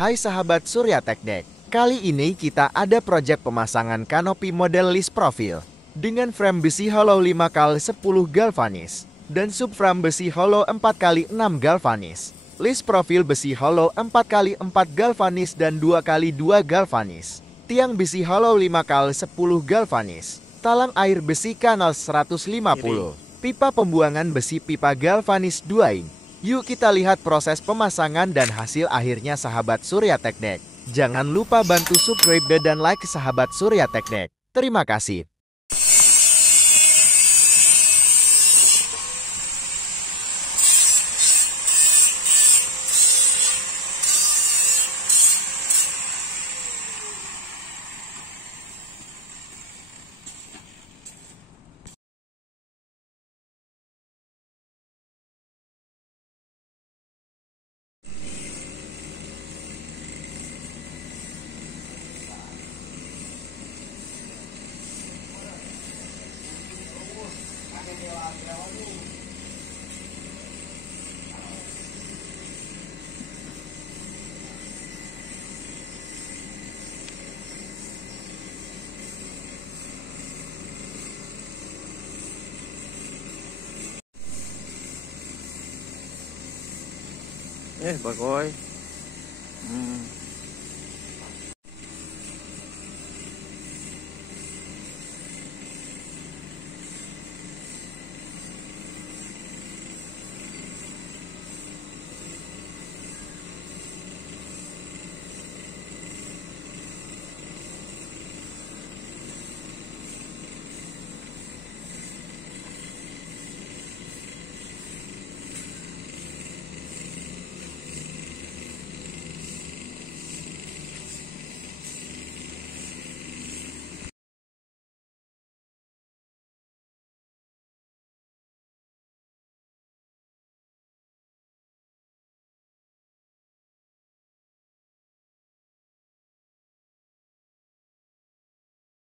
Hai sahabat Surya Tech Deck, kali ini kita ada proyek pemasangan kanopi model list profil dengan frame besi hollow 5x10 galvanis dan subframe besi hollow 4x6 galvanis. List profil besi hollow 4x4 galvanis dan 2x2 galvanis. Tiang besi hollow 5x10 galvanis. Talang air besi kanal 150. Pipa pembuangan besi pipa galvanis 2 in. Yuk kita lihat proses pemasangan dan hasil akhirnya sahabat Surya Tech Deck. Jangan lupa bantu subscribe dan like sahabat Surya Tech Deck. Terima kasih. Bagoy.